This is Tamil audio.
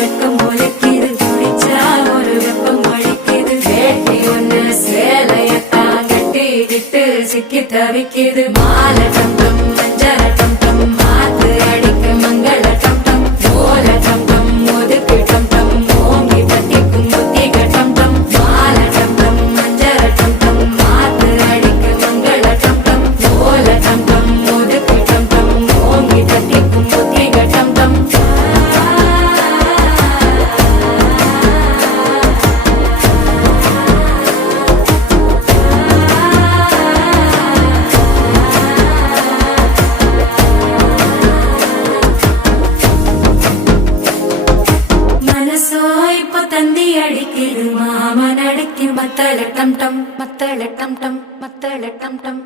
வெக்கம் முளைக்குது குடிச்சா ஒரு வெப்பம் அடிக்குது வேட்டி ஒண்ணு சேலையத்தான் கட்டிக்கிட்டு சிக்கி தவிக்குது மாலை டம் டம் மஞ்சள் டம் டம் மாத்து அடிக்கு மங்கள டம் டம் ஓல டம் டம் ஒதுக்கு டம் டம் ஓங்கி பத்திக்கும் புத்திக டம் டம் மாலை டம் டம் மஞ்சள் டம் டம் மாத்து அடிக்கு மங்கள டம் டம் ஓல டம் டம் ஒதுக்கு டம் டம் ஓங்கி பத்திக்கும் புத்திக டம் டம் மனசோ இப்ப தந்தி அடிக்குது மாமன் அடிக்கு மத்தள டம் டம் மத்தள டம் டம் மத்தள டம் டம்